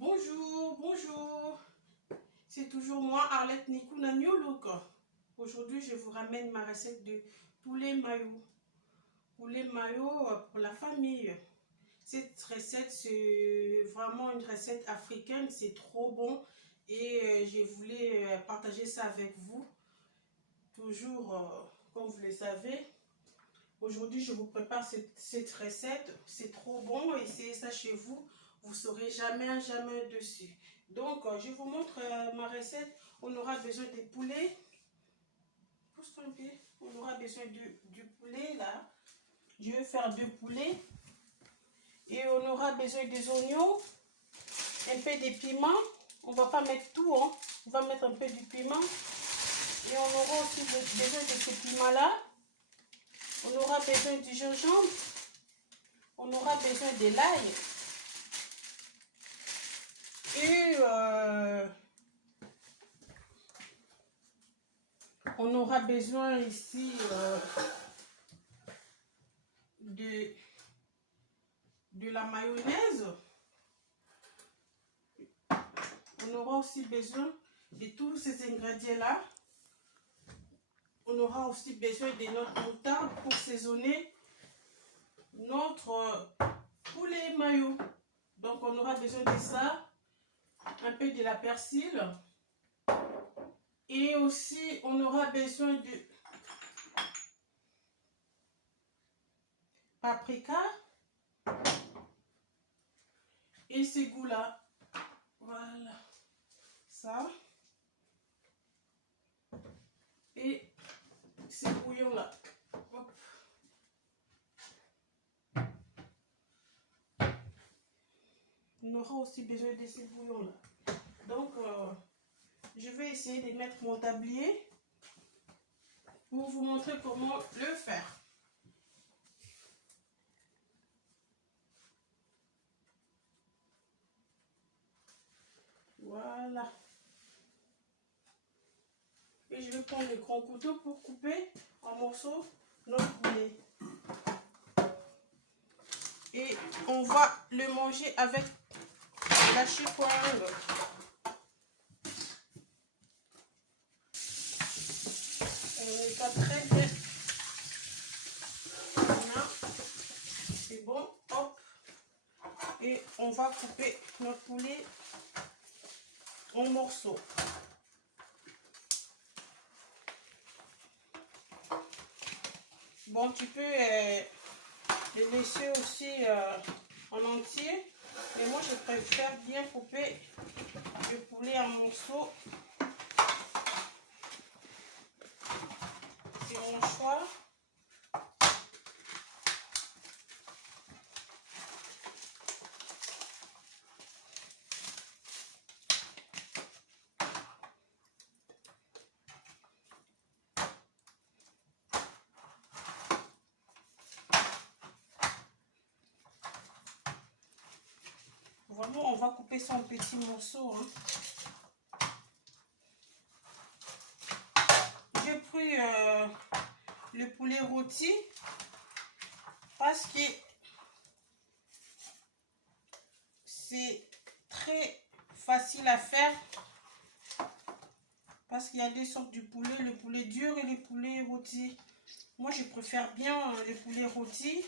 Bonjour, bonjour. C'est toujours moi, Arlette Nikuna New Look. Aujourd'hui, je vous ramène ma recette de poulet mayo. Poulet mayo pour la famille. Cette recette, c'est vraiment une recette africaine. C'est trop bon. Et je voulais partager ça avec vous. Toujours, comme vous le savez. Aujourd'hui, je vous prépare cette recette. C'est trop bon. Essayez ça chez vous. Vous ne saurez jamais dessus. Donc, je vous montre ma recette. On aura besoin de poulet. Pousse-toi un peu. On aura besoin du poulet là. Je vais faire 2 poulets. Et on aura besoin des oignons. Un peu de piment. On ne va pas mettre tout. Hein. On va mettre un peu du piment. Et on aura aussi besoin de ce piment là. On aura besoin du gingembre. On aura besoin de l'ail. Et on aura besoin ici de la mayonnaise. On aura aussi besoin de tous ces ingrédients-là. On aura aussi besoin de notre moutarde pour saisonner notre poulet mayo. Donc on aura besoin de ça, un peu de la persil. Et aussi on aura besoin de paprika. Et ces goûts-là. Voilà. Ça. Et ces bouillons-là. On aura aussi besoin de ces bouillons-là. Donc, je vais essayer de mettre mon tablier pour vous montrer comment le faire. Voilà. Et je vais prendre le grand couteau pour couper en morceaux notre poulet. Et on va le manger avec la chipouangue. On n'est pas très bien. Voilà. C'est bon. Hop. Et on va couper notre poulet en morceaux. Bon, tu peux le laisser aussi en entier. Mais moi, je préfère bien couper le poulet en morceaux. C'est mon choix. Vraiment, on va couper ça en petits morceaux. Hein. J'ai pris le poulet rôti parce que c'est très facile à faire. Parce qu'il y a deux sortes de poulet, le poulet dur et le poulet rôti. Moi, je préfère bien le poulet rôti.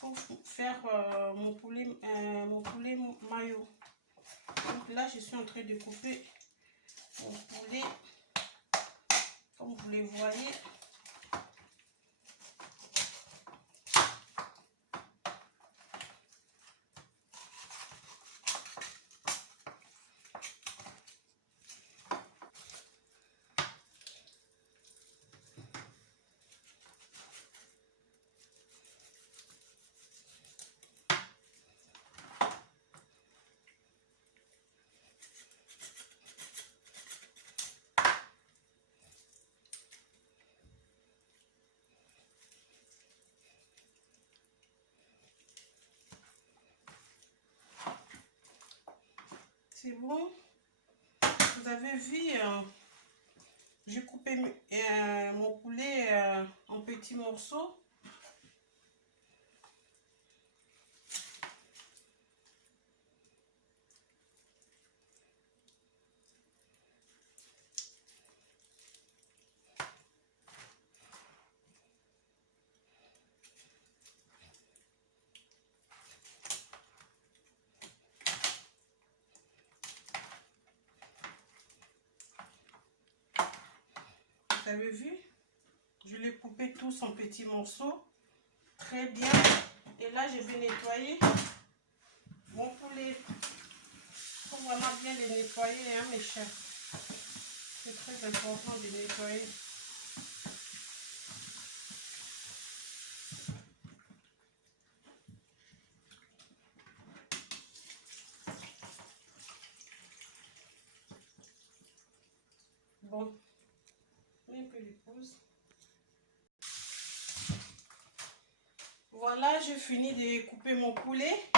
Pour faire mon poulet mayo. Donc là, je suis en train de couper mon poulet, comme vous le voyez. C'est bon. Vous avez vu, j'ai coupé mon poulet en petits morceaux. Vous avez vu? Je l'ai coupé tous en petits morceaux. Très bien. Et là, je vais nettoyer mon poulet. Il faut vraiment bien les nettoyer, hein, mes chers. C'est très important de nettoyer. Bon, un peu de pause. Voilà, j'ai fini de couper mon poulet.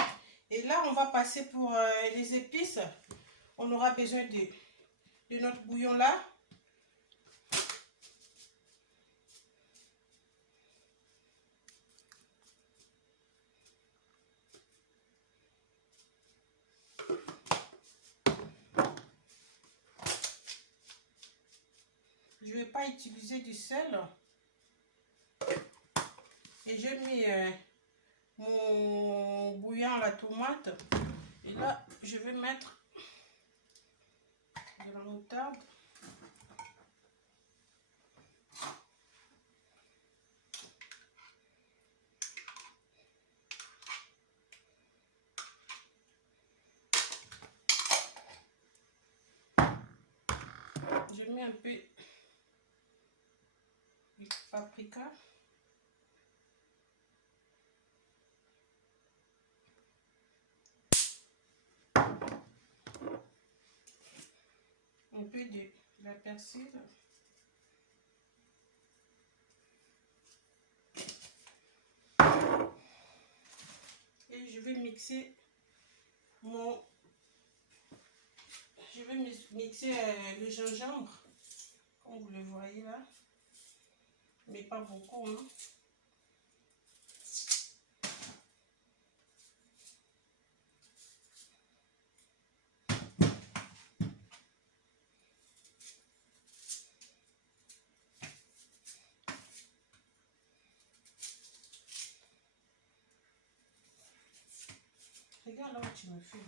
Et là, on va passer pour les épices. On aura besoin de notre bouillon là. Je ne vais pas utiliser du sel. Et j'ai mis mon bouillon à la tomate. Et là, je vais mettre de la moutarde. Je mets un peu de paprika. Un peu de la persil. Et je vais mixer le gingembre, comme vous le voyez là, mais pas beaucoup, hein. Regarde là où tu me fais.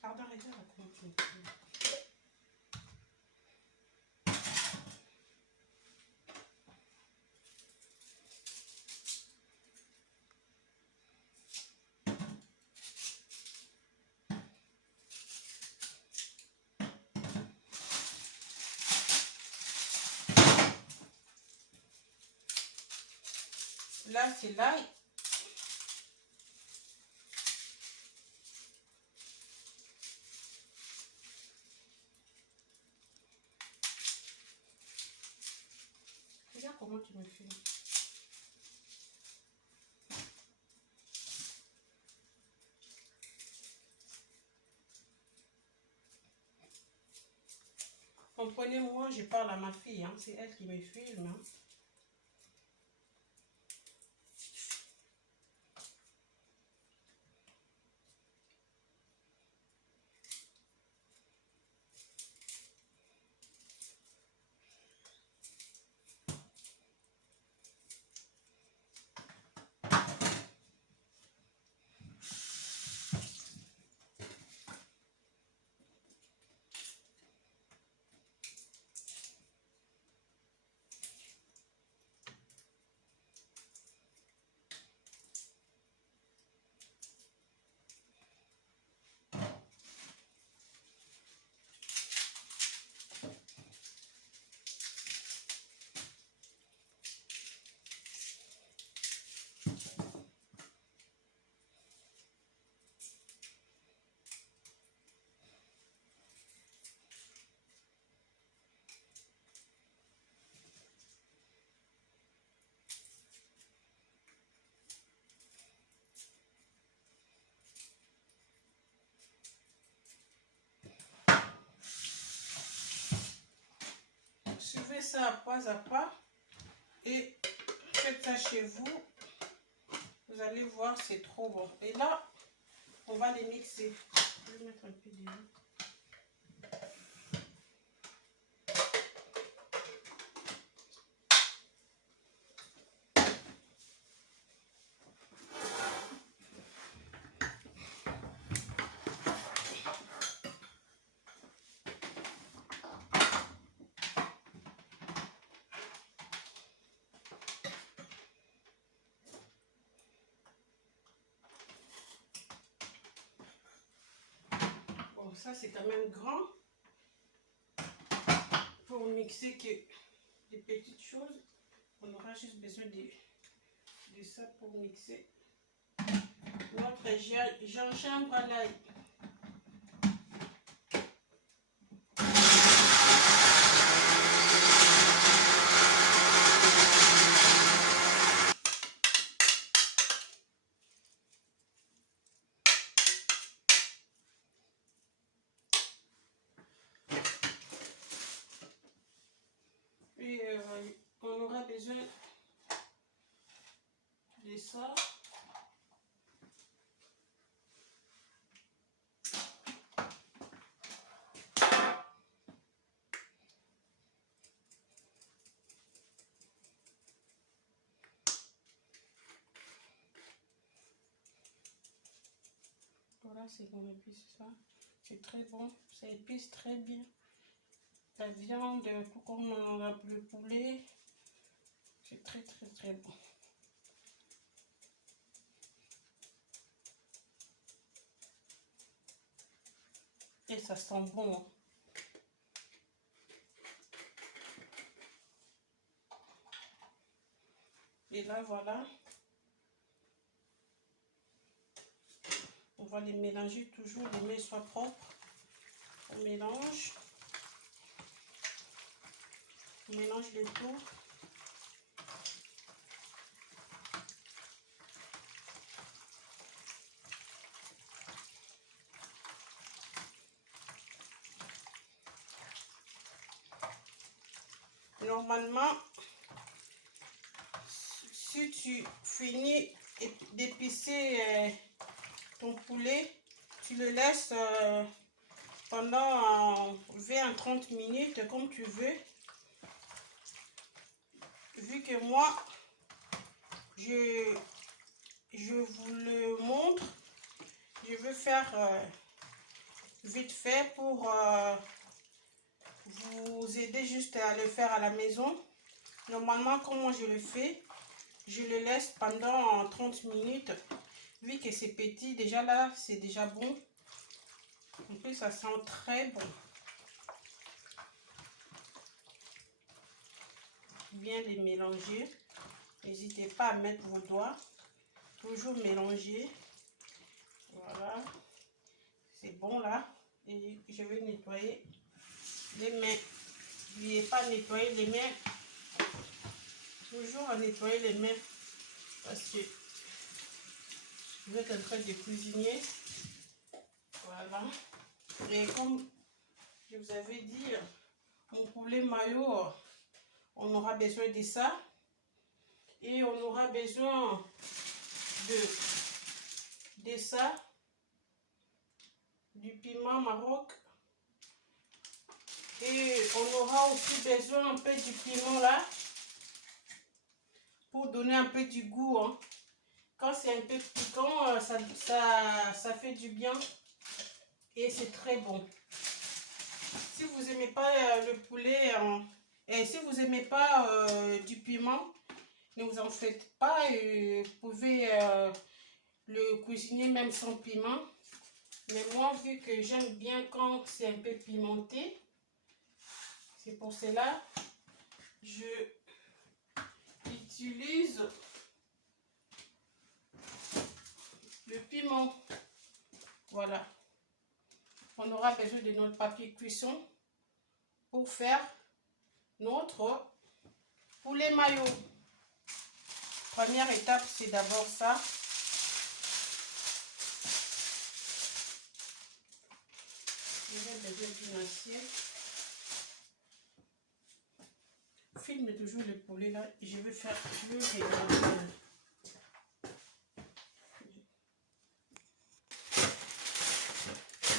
Pardon, regarde comment tu me fais. Là, c'est l'ail. Regarde comment tu me fais. Comprenez-moi, je parle à ma fille, hein. C'est elle qui me filme, hein. Suivez ça pas à pas et faites ça chez vous. Vous allez voir, c'est trop bon. Et là, on va les mixer. Je vais mettre un peu d'huile. ça, c'est quand même grand pour mixer que des petites choses. On aura juste besoin de ça pour mixer notre gingembre à l'ail. Et on aura besoin de ça. Voilà, c'est qu'on épice ça. C'est très bon, ça épice très bien. La viande, tout comme le poulet, c'est très très bon. Et ça sent bon. Hein. Et là, voilà. On va les mélanger toujours, les mains soient propres. On mélange. On mélange le tout. Normalement, si tu finis d'épicer ton poulet, tu le laisses pendant 20 à 30 minutes comme tu veux. Vu que moi, je vous le montre, je veux faire vite fait pour vous aider juste à le faire à la maison. Normalement, comment je le fais, je le laisse pendant 30 minutes. Vu que c'est petit, déjà là, c'est déjà bon. En plus, ça sent très bon. Bien les mélanger. N'hésitez pas à mettre vos doigts. Toujours mélanger. Voilà. C'est bon là. Et je vais nettoyer les mains. N'oubliez pas de nettoyer les mains. Toujours à nettoyer les mains. Parce que vous êtes en train de cuisiner. Voilà. Et comme je vous avais dit, mon poulet mayo, on aura besoin de ça. Et on aura besoin de ça. Du piment Maroc. Et on aura aussi besoin un peu du piment là. Pour donner un peu du goût. Hein. Quand c'est un peu piquant, ça fait du bien. Et c'est très bon. Si vous n'aimez pas le poulet, et si vous n'aimez pas du piment, ne vous en faites pas. Vous pouvez le cuisiner même sans piment. Mais moi, vu que j'aime bien quand c'est un peu pimenté, c'est pour cela je utilise le piment. Voilà. On aura besoin de notre papier cuisson pour faire notre poulet mayo. Première étape, c'est d'abord ça. Je vais besoin d'une assiette. Filme toujours le poulet là. Je vais regarder.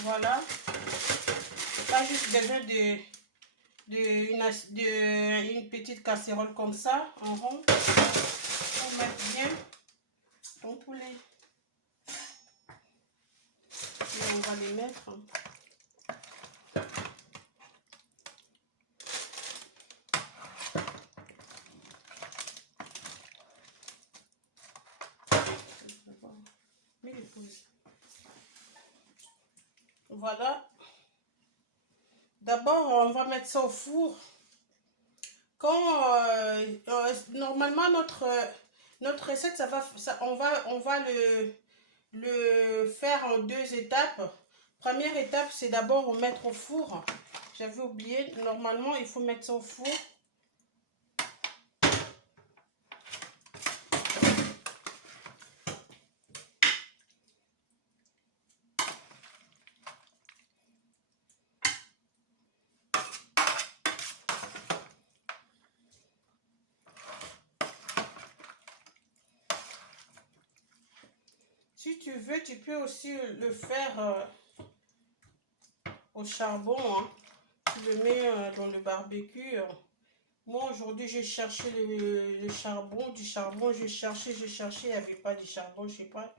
Voilà. Pas juste besoin une petite casserole comme ça, en rond. Pour mettre bien ton poulet. Et on va les mettre. Voilà. D'abord, on va mettre ça au four. Quand normalement notre recette, on va le faire en 2 étapes. Première étape, c'est d'abord mettre au four. J'avais oublié, normalement, il faut mettre ça au four. Si tu veux, tu peux aussi le faire au charbon. Hein. Tu le mets dans le barbecue. Moi, aujourd'hui, j'ai cherché le charbon. Du charbon, j'ai cherché, il n'y avait pas de charbon. Je sais pas,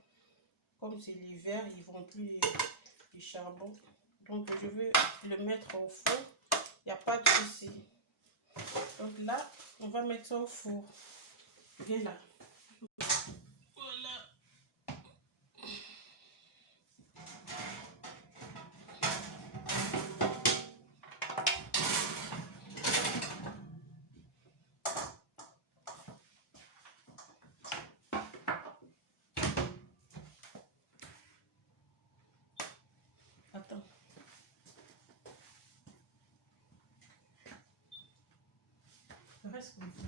comme c'est l'hiver, ils ne vendent plus les charbons. Donc, je vais le mettre au four. Il n'y a pas de souci. Donc là, on va mettre ça au four. Viens là. Voilà. Attends. Reste comme ça.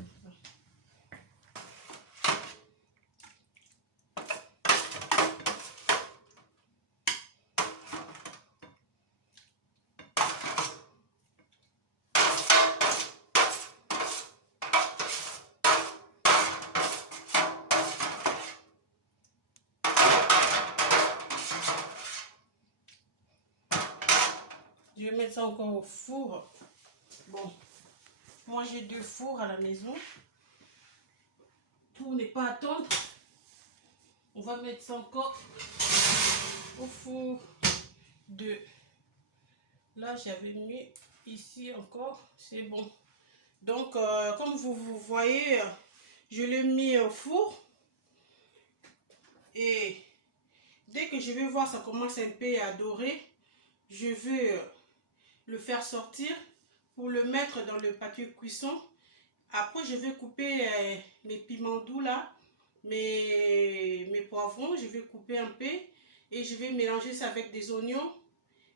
Je vais mettre ça encore au four. Bon, moi j'ai 2 fours à la maison. Tout n'est pas à attendre. On va mettre ça encore au four 2. Là, j'avais mis ici encore. C'est bon. Donc, comme vous voyez, je l'ai mis au four. Et dès que je vais voir ça commence un peu à dorer, je vais le faire sortir pour le mettre dans le papier cuisson. Après, je vais couper mes piments doux là, mes poivrons, je vais couper un peu et je vais mélanger ça avec des oignons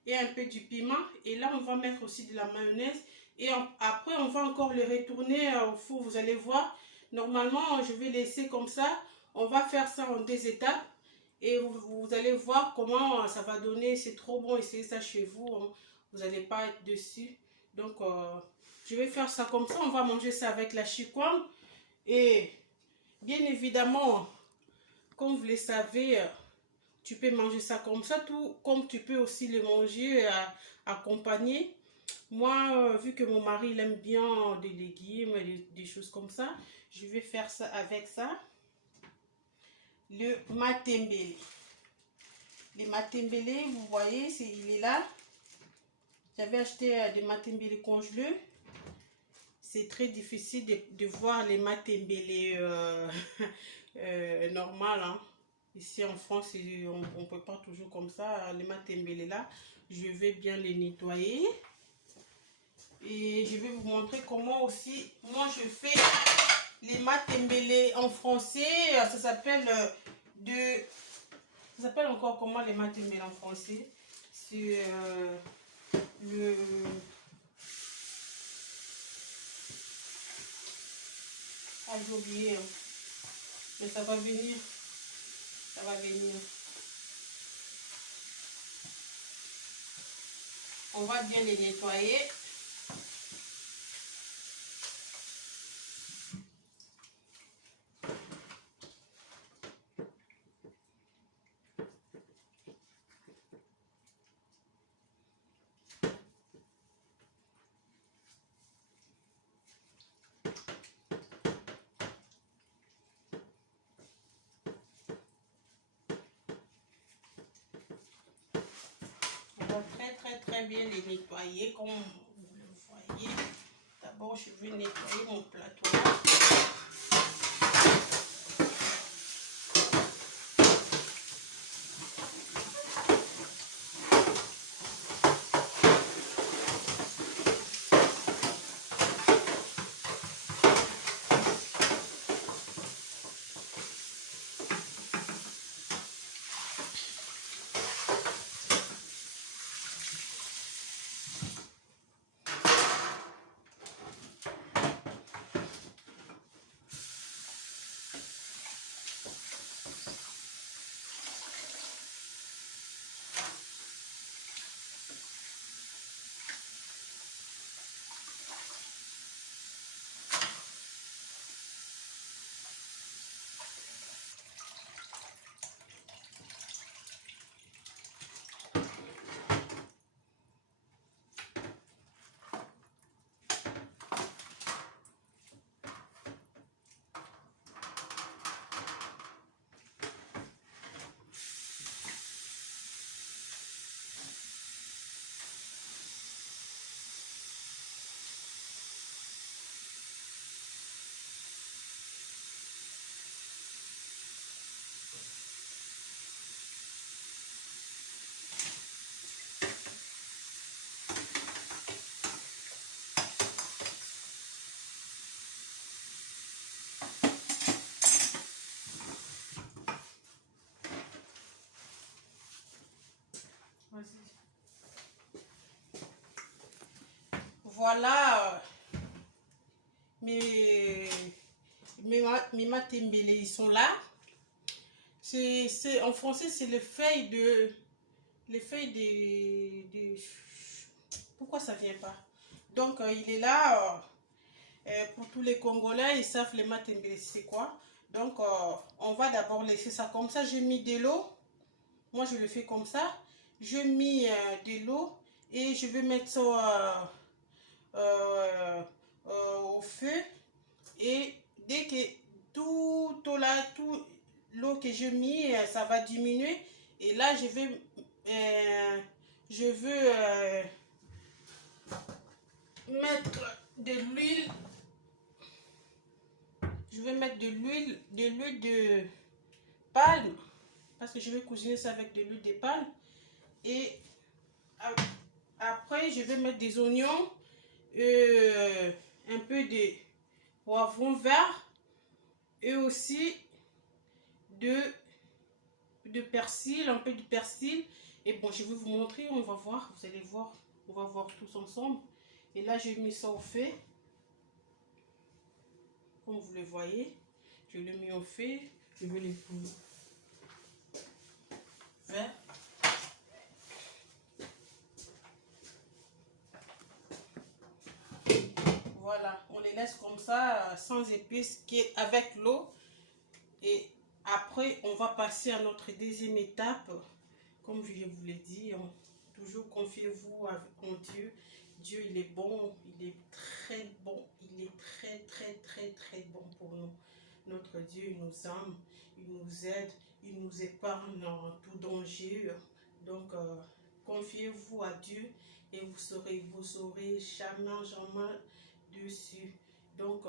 et un peu du piment. Et là, on va mettre aussi de la mayonnaise. Et après, on va encore le retourner au four. Vous allez voir, normalement, je vais laisser comme ça. On va faire ça en 2 étapes. Et vous allez voir comment ça va donner. C'est trop bon, essayez ça chez vous. Hein. Vous n'allez pas être dessus. Donc, je vais faire ça comme ça. On va manger ça avec la chikwang. Et bien évidemment, comme vous le savez, tu peux manger ça comme ça. Tout comme tu peux aussi le manger accompagné. Moi, vu que mon mari il aime bien des légumes, des choses comme ça, je vais faire ça avec ça. Le matembele. Les matembele, vous voyez, il est là. J'avais acheté des matembele congelés. C'est très difficile de voir les matembele normal. Hein. Ici en France, on ne peut pas toujours comme ça. Les matembele là, je vais bien les nettoyer. Et je vais vous montrer comment aussi, moi je fais les matembele en français. Ça s'appelle ça s'appelle encore comment les matembele en français? C'est le... Ah, j'ai oublié. Mais ça va venir. Ça va venir. On va bien les nettoyer. Très bien les nettoyer comme vous le voyez. D'abord, je vais nettoyer mon plateau là. voilà mes matembele, ils sont là. En français, c'est les feuilles de... Pourquoi ça vient pas? Donc, il est là. Pour tous les Congolais, ils savent les matembele, c'est quoi. Donc, on va d'abord laisser ça comme ça. J'ai mis de l'eau. Moi, je le fais comme ça. Je mets de l'eau et je vais mettre ça au feu. Et dès que tout l'eau que je mets, ça va diminuer. Et là, je veux mettre de l'huile. Je vais mettre de l'huile de palme. Parce que je vais cuisiner ça avec de l'huile de palme. Et après, je vais mettre des oignons, un peu de poivron vert et aussi de persil, un peu de persil. Et bon, je vais vous montrer, on va voir, vous allez voir, on va voir tous ensemble. Et là, j'ai mis ça au feu. Comme vous le voyez, je l'ai mis au feu. Je vais les faire. Voilà, on les laisse comme ça, sans épices, avec l'eau. Et après, on va passer à notre deuxième étape. Comme je vous l'ai dit, toujours confiez-vous en Dieu. Dieu, il est bon, il est très bon, il est très bon pour nous. Notre Dieu, il nous aime, il nous aide, il nous épargne en tout danger. Donc, confiez-vous à Dieu et vous saurez jamais dessus. Donc,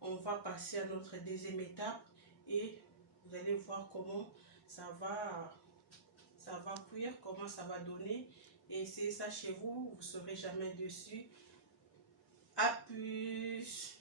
on va passer à notre deuxième étape et vous allez voir comment ça va cuire, comment ça va donner. Et c'est ça chez vous, vous ne serez jamais dessus. À plus.